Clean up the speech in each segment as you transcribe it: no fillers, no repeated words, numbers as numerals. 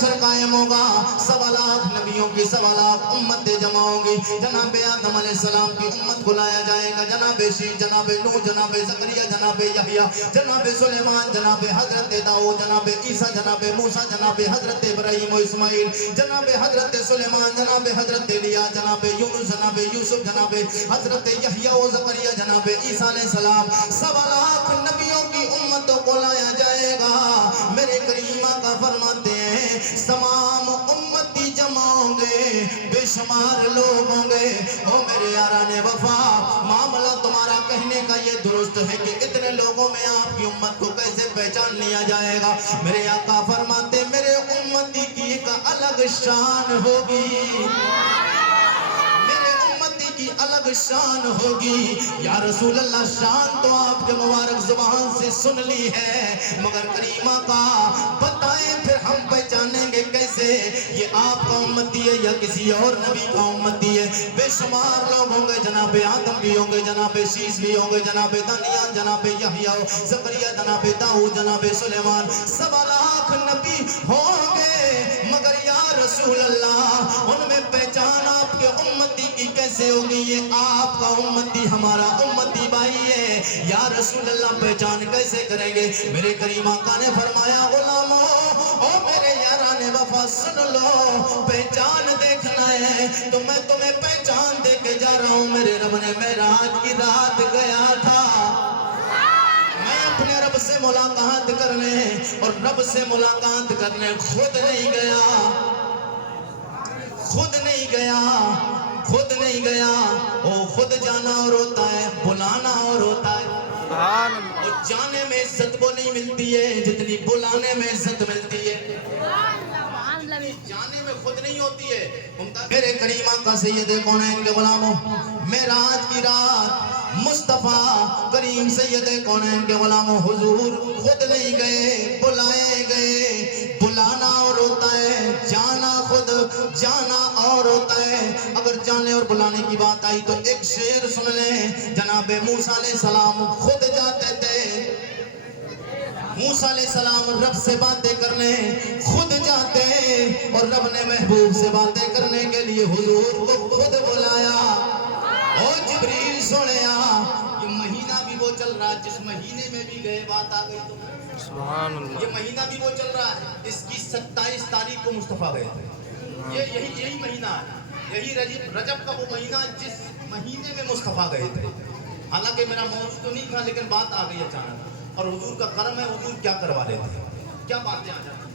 محشر قائم ہوگا، 1.25 لاکھ نبیوں کی 1.25 لاکھ امتیں جمع ہوں گی. جناب آدم علیہ السلام کی امت کو لایا جائے گا. جناب شیش، جناب نوح، جناب زکریا، جناب یحییٰ، جناب سلیمان، جناب حضرت داؤد، جناب عیسیٰ، جناب موسیٰ، جناب حضرت ابراہیم و اسماعیل، جناب حضرت سلیمان، جناب حضرت الیاس، جناب یونس، جناب یوسف، جناب حضرت یحییٰ و زکریا، جناب عیسیٰ علیہ السلام، 1.25 لاکھ نبیوں کی امتوں کو لایا جائے گا. میرے کریم آقا فرماتے ہیں تمام امتی جمع ہوں گے، بے شمار لوگ ہوں گے. او میرے یاران وفا، معاملہ تمہارا کہنے کا یہ درست ہے کہ اتنے لوگوں میں آپ کی امت کو کیسے پہچان لیا جائے گا؟ میرے آقا فرماتے میرے امتی کی ایک الگ شان ہوگی، کی الگ شان ہوگی. یا رسول اللہ، شان تو آپ کے مبارک زبان سے سن لی ہے، مگر کریم آقا بتائیں پھر ہم پہچانیں گے کیسے یہ آپ کا امتی ہے یا کسی اور نبی کا امتی ہے؟ بے شمار لوگ ہوں گے، جناب آدم بھی ہوں گے، جناب شیش بھی ہوں گے، جناب دانیال، جناب یحییٰ، زکریا، جناب داؤد، جناب سلیمان، 1.25 لاکھ نبی ہوں گے. مگر یا رسول اللہ ان میں پہچان آپ کے امتی کی کیسے ہوگی؟ یہ آپ کا امتی ہمارا امتی بھائی ہے. یا رسول اللہ پہچان کیسے کریں گے؟ میرے کریم آقا نے فرمایا غلامو، او میرے یاران وفا سن لو، پہچان دیکھنا ہے تو میں تمہیں پہچان دے کے جا رہا ہوں. میرے رب نے معراج کی رات گیا تھا، میں اپنے رب سے ملاقات کرنے، اور رب سے ملاقات کرنے خود نہیں گیا، خود نہیں گیا، خود نہیں گیا. او خود جانا اور ہوتا ہے، بلانا اور ہوتا ہے. اور جانے میں عزت وہ نہیں ملتی ہے جتنی بلانے میں عزت ملتی ہے. جانے میں خود نہیں ہوتی ہے. میرے کریم آقا سید کونین کے غلاموں، معراج کی رات مصطفیٰ کریم سید کونین کے غلاموں حضور خود نہیں گئے، بلائے گئے. بلانا اور ہوتا ہے، جانا خود جانا اور ہوتا ہے. اگر جانے اور بلانے کی بات آئی تو ایک شعر سن لیں. جناب موسیٰ علیہ السلام خود جاتے تھے، موسیٰ علیہ السلام رب سے باتیں کرنے خود جاتے، اور رب نے محبوب سے باتیں کرنے کے لیے حضور کو خود بلایا. او جبریل سنیا، یہ مہینہ بھی وہ چل رہا ہے جس مہینے میں بھی گئے بات آ گئی. تو سبحان اللہ، یہ مہینہ بھی وہ چل رہا ہے، اس کی 27 تاریخ کو مصطفیٰ گئے تھے. یہی مہینہ ہے، یہی رجب کا وہ مہینہ جس مہینے میں مصطفیٰ گئے تھے. حالانکہ میرا موضوع تو نہیں تھا، لیکن بات آ گئی اچانک، اور حضور کا کرم ہے. حضور کیا کروا لیتے ہیں، کیا باتیں آ جاتی ہیں،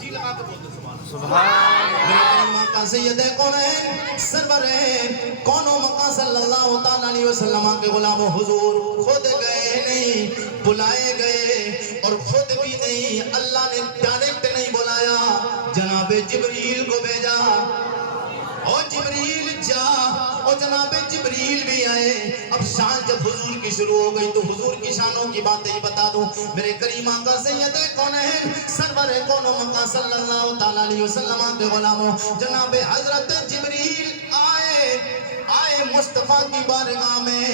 جی لگا کے بولتے سبحان اللہ. میرے کریم آقا سید کونین سرور کون و مکان صلی اللہ تعالیٰ علیہ وسلم کے غلاموں حضور خود گئے نہیں، بلائے گئے. اور خود بھی نہیں، اللہ نے ڈائریکٹ نہیں بلایا، جناب جبریل کو بھیجا. او جبریل جا، اور جناب جبریل بھی آئے. اب شان جب حضور کی شروع ہو گئی تو حضور کی شانوں کی باتیں ہی بتا دوں. میرے کریم آقا سید کونین سرور کون و مکان صلی اللہ تعالیٰ علیہ وسلم کے غلاموں جناب حضرت جبریل آئے مصطفیٰ کی بارگاہ میں،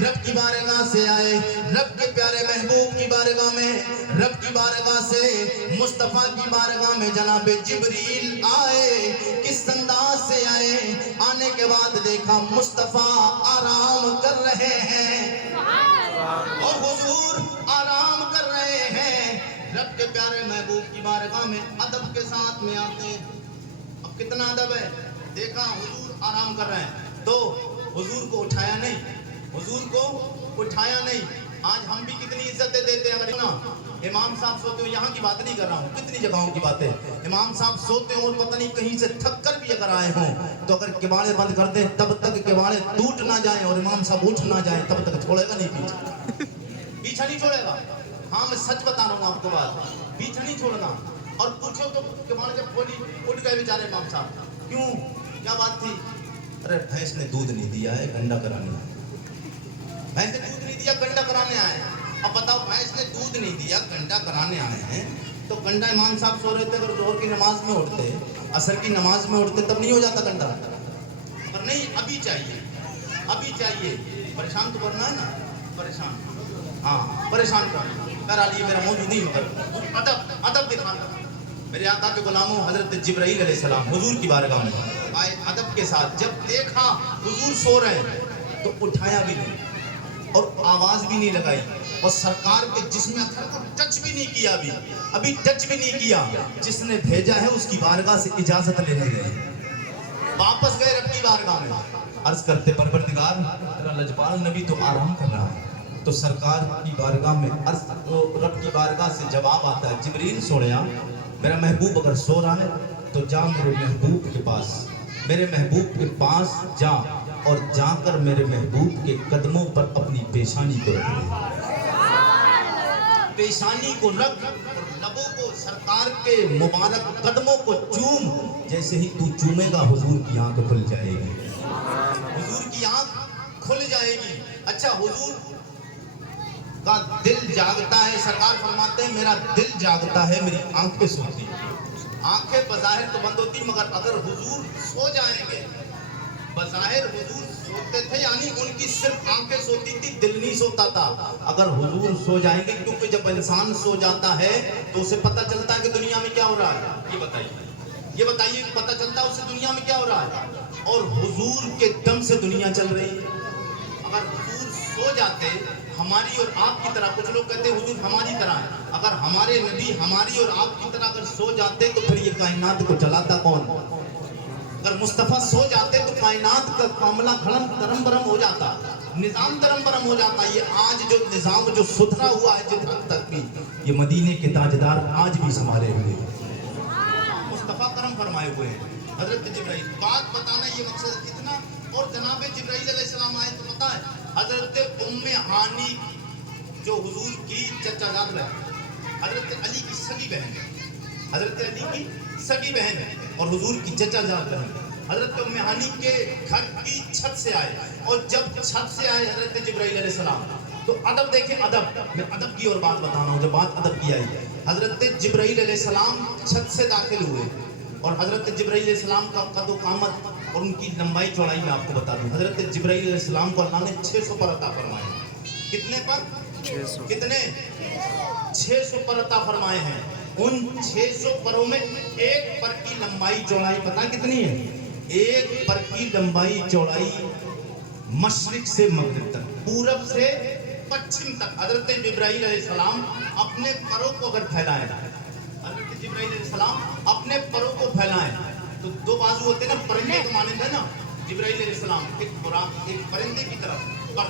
رب کی بارگاہ سے آئے، رب کے پیارے محبوب کی بارگاہ میں، رب کی بارگاہ سے مصطفیٰ کی بارگاہ میں جناب جبریل آئے. کس انداز سے آئے؟ آنے کے بعد دیکھا مصطفیٰ آرام کر رہے ہیں، اور حضور آرام کر رہے ہیں. رب کے پیارے محبوب کی بارگاہ میں ادب کے ساتھ میں آتے. اب کتنا ادب ہے، دیکھا حضور آرام کر رہے ہیں تو حضور کو اٹھایا نہیں، حضور کو اٹھایا نہیں. آج ہم بھی کتنی عزتیں دیتے ہیں. امام صاحب سوتے ہو، یہاں کی بات نہیں کر رہا ہوں، کتنی جگہوں کی باتیں. امام صاحب سوتے ہوں اور پتہ نہیں کہیں سے تھک کر بھی اگر آئے ہوں تو اگر کباڑے بند کر دیں تب تک کباڑے ٹوٹ نہ جائیں اور امام صاحب اٹھ نہ جائیں تب تک چھوڑے گا نہیں پیچھا نہیں چھوڑے گا. ہاں میں سچ بتا رہا ہوں آپ کو بات، پیچھا نہیں چھوڑنا. اور پوچھو تو کباڑے جب کھولی اٹھ گئے بیچارے امام صاحب، کیوں کیا بات تھی؟ ارے بھینس نے دودھ نہیں دیا ہے، گنڈا کرانے آئے. بھینس نے دودھ نہیں دیا، گنڈا کرانے آئے. اب بتاؤ، بھینس نے دودھ نہیں دیا، گنڈا کرانے آئے ہیں تو گنڈا امام صاحب سو رہے تھے. اگر ظہر کی نماز میں اٹھتے، عصر کی نماز میں اٹھتے تب نہیں ہو جاتا گنڈا. پر نہیں، ابھی چاہیے، ابھی چاہیے. پریشان تو کرنا ہے نا، پریشان، ہاں پریشان کرنا. بہرحال یہ میرا موضوع نہیں ہوگا. ادب ادب دکھانا. میرے آقا کے غلاموں حضرت جبرائیل علیہ السلام حضور کی بارگاہ میں آئے ادب کے ساتھ. جب دیکھا حضور سو رہے ہیں تو اٹھایا بھی نہیں اور آواز بھی نہیں لگائی اور سرکار کے جسم اکثر کو ٹچ بھی نہیں کیا, ابھی ٹچ بھی نہیں کیا. جس نے بھیجا ہے اس کی بارگاہ سے اجازت لینے گئے, واپس گئے رب کی بارگاہ میں. عرض کرتے پروردگار تیرا لجپال نبی تو آرام کر رہا ہے. تو سرکار کی بارگاہ میں رب کی بارگاہ سے جواب آتا ہے, جبریل سوڑیا میرا محبوب اگر سو رہا ہے تو جا میرے محبوب کے پاس, میرے محبوب کے پاس جا اور جا کر میرے محبوب کے قدموں پر اپنی پیشانی کو رکھ دے. پیشانی کو رکھ اور لبوں کو سرکار کے مبارک قدموں کو چوم. جیسے ہی تو چومے گا حضور کی آنکھ کھل جائے گی, حضور کی آنکھ کھل جائے گی. اچھا حضور کا دل جاگتا ہے, سرکار فرماتے ہیں میرا دل جاگتا ہے, میری آنکھیں سوتی. آنکھیں بظاہر تو بند ہوتی مگر اگر حضور سو جائیں گے, بظاہر حضور سوتے تھے یعنی ان کی صرف آنکھیں سوتی تھی, دل نہیں سوتا تھا. اگر حضور سو جائیں گے, کیونکہ جب انسان سو جاتا ہے تو اسے پتہ چلتا ہے کہ دنیا میں کیا ہو رہا ہے. یہ بتائیے پتہ چلتا ہے اسے دنیا میں کیا ہو رہا ہے. اور حضور کے دم سے دنیا چل رہی ہے. اگر حضور سو جاتے ہماری اور آپ کی طرح, کچھ لوگ کہتے ہیں حضور ہماری طرح ہے, اگر ہمارے نبی ہماری اور آپ کی طرح اگر سو جاتے تو پھر یہ کائنات کو چلاتا کون. اگر مصطفیٰ سو جاتے تو کائنات کا معاملہ درم برم ہو جاتا, نظام درم برم ہو جاتا. یہ آج جو نظام جو ستھرا ہوا ہے جس حد تک بھی, یہ مدینے کے تاجدار آج بھی سنبھالے ہوئے, مصطفیٰ کرم فرمائے ہوئے ہیں. حضرت جبرائیل بات بتانا یہ مقصد اتنا. اور جناب جبرائیل علیہ السلام آئے تو پتہ ہے حضرت ام ہانی جو حضور کی چچا جان ہے, حضرت علی کی سگی بہن ہے, حضرت علی کی سگی بہن ہے اور حضور کی چچا جان بہن. حضرت ام ہانی کے گھر کی چھت سے آئے, اور جب چھت سے آئے حضرت جبرائیل علیہ السلام تو ادب دیکھیں, ادب میں ادب کی اور بات بتانا ہوں. جب بات ادب کی آئی, حضرت جبرائیل علیہ السلام چھت سے داخل ہوئے اور حضرت جبرائیل علیہ السلام کا قد و قامت اور ان کی لمبائی چوڑائی میں آپ کو بتا دوں. حضرت جبرائیل علیہ السلام کو اللہ نے 600 پر عطا فرمائے. کتنے پر؟ 600. کتنے؟ 600 پر عطا فرمائے ہیں. ان 600 پروں میں ایک پر کی لمبائی چوڑائی پتہ کتنی ہے؟ ایک پر کی لمبائی چوڑائی مشرق سے مغرب تک, پورب سے پچھم تک. حضرت جبرائیل علیہ السلام اپنے پروں کو اگر پھیلائیں, حضرت جبرائیل علیہ السلام اپنے پروں کو پھیلائیں تو دو بازو ہوتے ہیں نا, پرندے کے مانند ہے نا جبرائیل علیہ السلام, ایک پرندے کی طرف پر,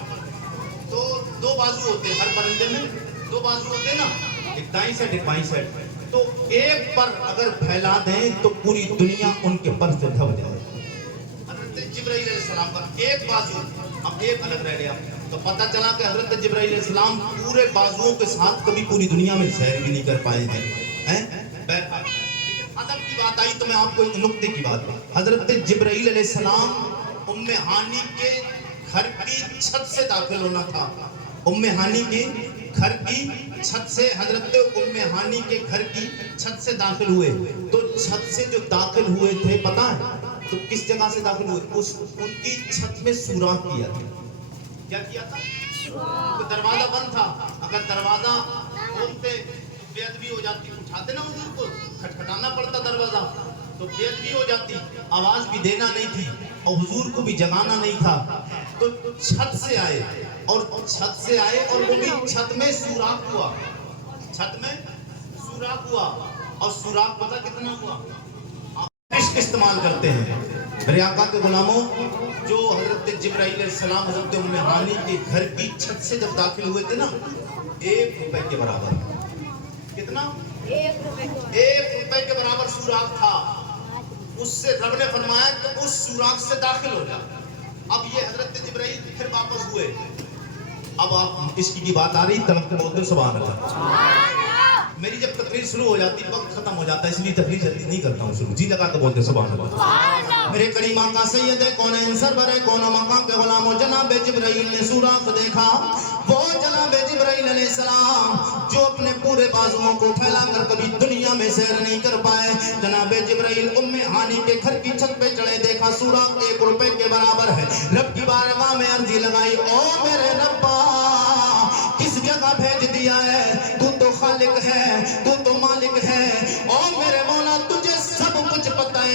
تو دو بازو ہوتے ہیں, ہر پرندے میں دو بازو ہوتے ہیں نا, ایک دائیں سائڈ ایک بائیں سائڈ. تو ایک پر اگر پھیلا دیں تو پوری دنیا ان کے پر سے ڈھک جائے. حضرت جبرائیل علیہ السلام کا ایک بازو اب ایک الگ رہ گیا, تو پتہ چلا کہ حضرت جبرائیل علیہ السلام پورے بازوؤں کے ساتھ کبھی پوری دنیا میں سیر بھی نہیں کر پائے ہیں. ادب کی بات آئی تو میں آپ کو ایک نقطے کی بات بتا. حضرت جبرائیل علیہ السلام ام ہانی کے گھر کی چھت سے داخل ہونا تھا. ام ہانی کے گھر کی چھت سے, حضرت ام ہانی کے گھر کی چھت سے داخل ہوئے. تو چھت سے جو داخل ہوئے تھے پتہ ہے تو کس جگہ سے داخل ہوئے؟ ان کی چھت میں سوراخ کیا تھا. کیا کیا تھا؟ تو دروازہ بند تھا, اگر دروازہ کھولتے تو بے ادبی ہو جاتی. اٹھاتے نا حضور کو, کھٹکھٹانا پڑتا دروازہ, تو بے ادبی ہو جاتی, آواز بھی دینا نہیں تھی اور حضور کو بھی جگانا نہیں تھا. تو چھت سے آئے اور چھت سے آئے اور وہ بھی چھت میں سوراخ ہوا, چھت میں سوراخ ہوا. اور سوراخ پتہ کتنا ہوا؟ عشق استعمال کرتے ہیں میرے آقا کے غلاموں. جو حضرت جبرائیل علیہ السلام حضرت ام ہانی کے گھر کی چھت سے جب داخل ہوئے تھے نا, 1 روپے کے برابر, کتنا؟ 1 روپے کے برابر سوراخ تھا. اس سے رب نے فرمایا کہ اس سوراخ سے داخل ہو جا. اب یہ حضرت جبرائیل پھر واپس ہوئے. اب آپ عشق کی بات آ رہی, تڑپ کے بولتے سبحان اللہ. میری جب تقریر شروع ہو جاتی وقت ختم ہو جاتا ہے, اس لیے تقریر جلدی نہیں کرتا ہوں شروع, جی لگا کے بولتے سبحان اللہ. میرے کریم آقا سید کونین سرور کون مقام کے غلاموں, جناب جبرائیل نے سوراخ دیکھا. وہ جناب جبرائیل علیہ السلام جو اپنے پورے بازوؤں کو پھیلا کر کبھی دنیا میں سیر نہیں کر پائے. جناب جبرائیل ام ہانی کے گھر کی چھت پہ چڑھے, دیکھا سوراخ 1 روپے کے برابر ہے. رب کی بارگاہ میں عرضی لگائی, او میرے ربا کس جگہ بھیج دیا ہے, تو خالق ہے, تو مالک ہے, او میرے مولا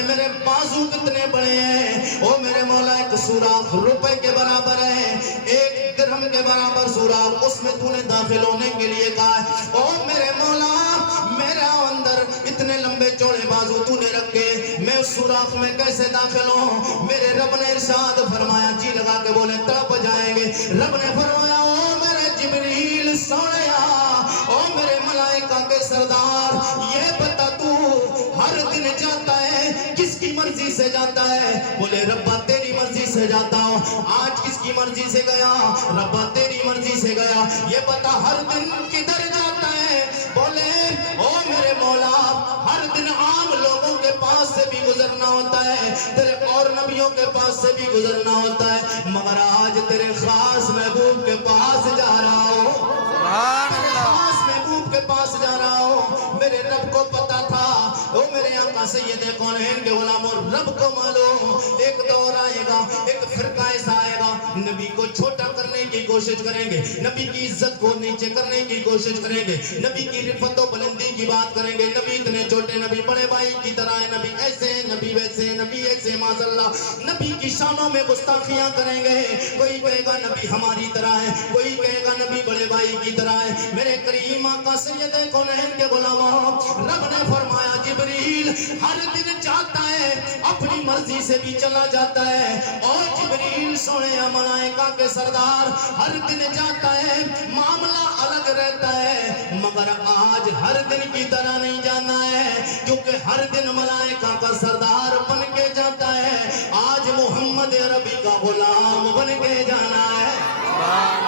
میرے بازو کتنے بڑے ہیں، او میرے مولا ایک سوراخ روپے کے برابر ہے، ایک درہم کے برابر سوراخ، اس میں تو نے داخل ہونے کے لیے کہا ہے، او میرے مولا میرا اندر اتنے لمبے چوڑے بازو تو نے رکھے، میں اس سوراخ میں کیسے داخل ہوں؟ میرے رب نے ارشاد فرمایا، جی لگا کے بولے تڑپ جائیں گے، رب نے فرمایا او میرے جبریل سوڑیا، او میرے ملائکہ کے سردار، یہ بتا تو ہر دن جاتا ہے کس کی مرضی سے جاتا ہے؟ بولے ربا تیری مرضی سے جاتا ہوں، آج کس کی مرضی سے گیا؟ ربا تیری مرضی سے گیا، یہ بتا ہر دن کدھر جاتا ہے؟ بولے او میرے مولا ہر دن عام لوگوں کے پاس سے بھی گزرنا ہوتا ہے، تیرے اور نبیوں کے پاس سے بھی گزرنا ہوتا ہے، مگر آج تیرے خاص محبوب کے پاس جا رہا ہوں، میرے خاص محبوب کے پاس جا رہا ہوں۔ میرے رب کو پتا تھا، او میرے آقا سید کونین کے غلاموں، رب کو معلوم ایک دور آئے گا، ایک فرقہ ایسا آئے گا، نبی کو چھوٹا کرنے کی کوشش کریں گے، نبی کی عزت کو نیچے کرنے کی کوشش کریں گے، نبی کی رفت و بلندی کی بات کریں گے، نبی اتنے چھوٹے، نبی بڑے بھائی کی طرح ہے، نبی ایسے ہیں، نبی ویسے ہیں، نبی ایسے معاذاللہ، نبی کی شانوں میں گستاخیاں کریں گے، کوئی کہے گا نبی ہماری طرح ہے، کوئی کہے گا نبی بڑے بھائی کی طرح ہے۔ میرے کریم آقا سید کونین کے غلاموں، رب نے فرمایا جبریل ہر دن جاتا ہے، اپنی مرضی سے بھی چلا جاتا ہے، اور جبریل سونے ملائکہ کے سردار ہر دن جاتا ہے، معاملہ الگ رہتا ہے، مگر آج ہر دن کی طرح نہیں جانا ہے، کیونکہ ہر دن ملائکہ کا سردار بن کے جاتا ہے، آج محمد عربی کا غلام بن کے جانا ہے،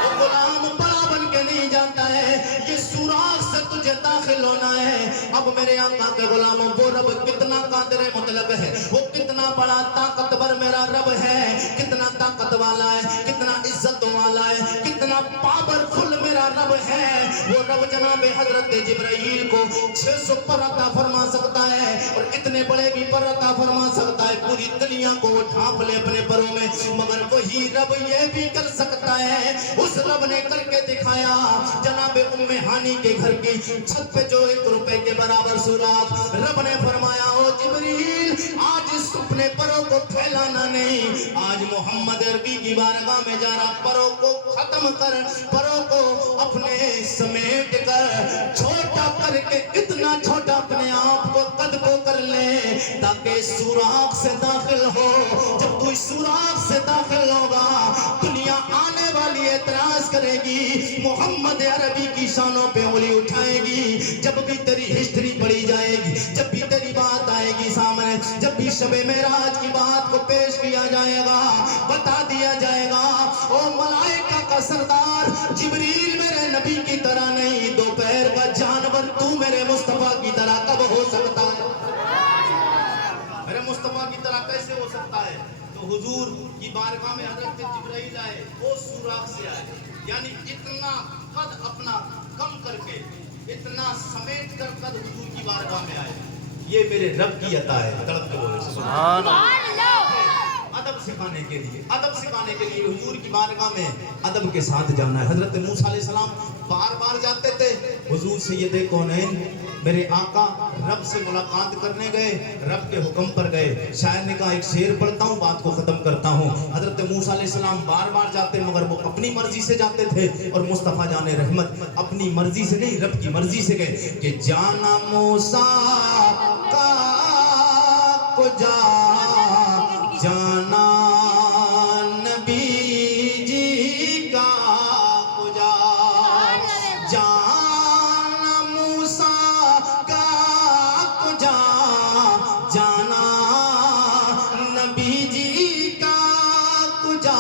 وہ غلام بڑا بن کے نہیں جاتا ہے، یہ سوراخ سے تجھے داخل ہونا ہے۔ اب میرے آقا کے غلاموں، وہ رب کتنا قادر مطلق ہے، وہ کتنا بڑا طاقتور میرا رب ہے، کتنا طاقت والا ہے، کتنا عزت والا ہے، کتنا پاورفل میرا رب ہے۔ وہ رب جناب حضرت جبرائیل کو 600 پر عطا فرما سکتا ہے، اور اتنے بڑے بھی پر عطا فرما سکتا ہے، پوری دنیا کو وہ ڈھانپ لے اپنے پروں میں، مگر وہی رب یہ بھی کر سکتا ہے، اس رب نے کر کے دکھایا۔ جناب ام ہانی کے گھر کی چھت پہ جو 1 روپے کے برابر سوراخ، رب نے فرمایا او جبریل آج اس اپنے پروں کو پھیلانا نہیں، آج محمد عربی کی بارگاہ میں جا رہا، پروں کو ختم کر، پروں کو اپنے سمیٹ کر، چھوٹا کر کے، اتنا چھوٹا اپنے آپ کو قد کو کر لے، تاکہ سوراخ سے داخل ہو۔ جب تو اس سوراخ سے داخل ہوگا، دنیا آنے والی اعتراض کرے گی، محمد عربی کی شانوں پہ انگلی اٹھائے گی، جب بھی تیری ہسٹری پڑھی جائے گی، جب بھی تیری بات آئے گی سامنے، جب بھی شب معراج کی بات کو پیش کیا جائے گا، بتا دیا جائے گا او ملائکہ کا سردار جبریل میرے نبی کی طرح نہیں، دوپہر کا جانور تو میرے مصطفیٰ کی طرح کب ہو سکتا ہے؟ میرے مصطفیٰ کی طرح کیسے ہو سکتا ہے؟ تو حضور کی بارگاہ میں حضرت جبرائیل آئے، وہ سوراخ سے آئے، یعنی اتنا قد اپنا کم کر کے، اتنا سمیٹ کر قد حضور کی بارگاہ میں آئے۔ یہ میرے رب کی عطا ہے، تڑپ کے بولے سبحان اللہ۔ ادب سکھانے کے لیے، ادب سکھانے کے لیے حضور کی بارگاہ میں ادب کے ساتھ جانا ہے۔ حضرت موسیٰ علیہ السلام بار بار جاتے تھے، حضور سید کونین میرے آقا رب سے ملاقات کرنے گئے، رب کے حکم پر گئے۔ شاعر نے کہا ایک شعر پڑھتا ہوں، بات کو ختم کرتا ہوں۔ حضرت موسیٰ علیہ السلام بار بار جاتے، مگر وہ اپنی مرضی سے جاتے تھے، اور مصطفیٰ جان رحمت اپنی مرضی سے نہیں، رب کی مرضی سے گئے کہ جانا موسیٰ کا کو جانا نبی جی کا کجا، جانا موسیٰ کا کجا، جانا نبی جی کا کجا،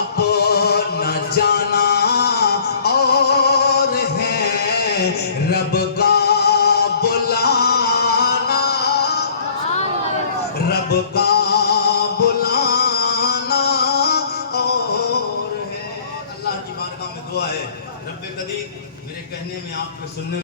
اپنا جانا اور ہے رب کا بلانا، رب کا بلانا اور ہے۔ اللہ کی بارگاہ میں دعا ہے، رب قدیر میرے کہنے میں آپ کے سننے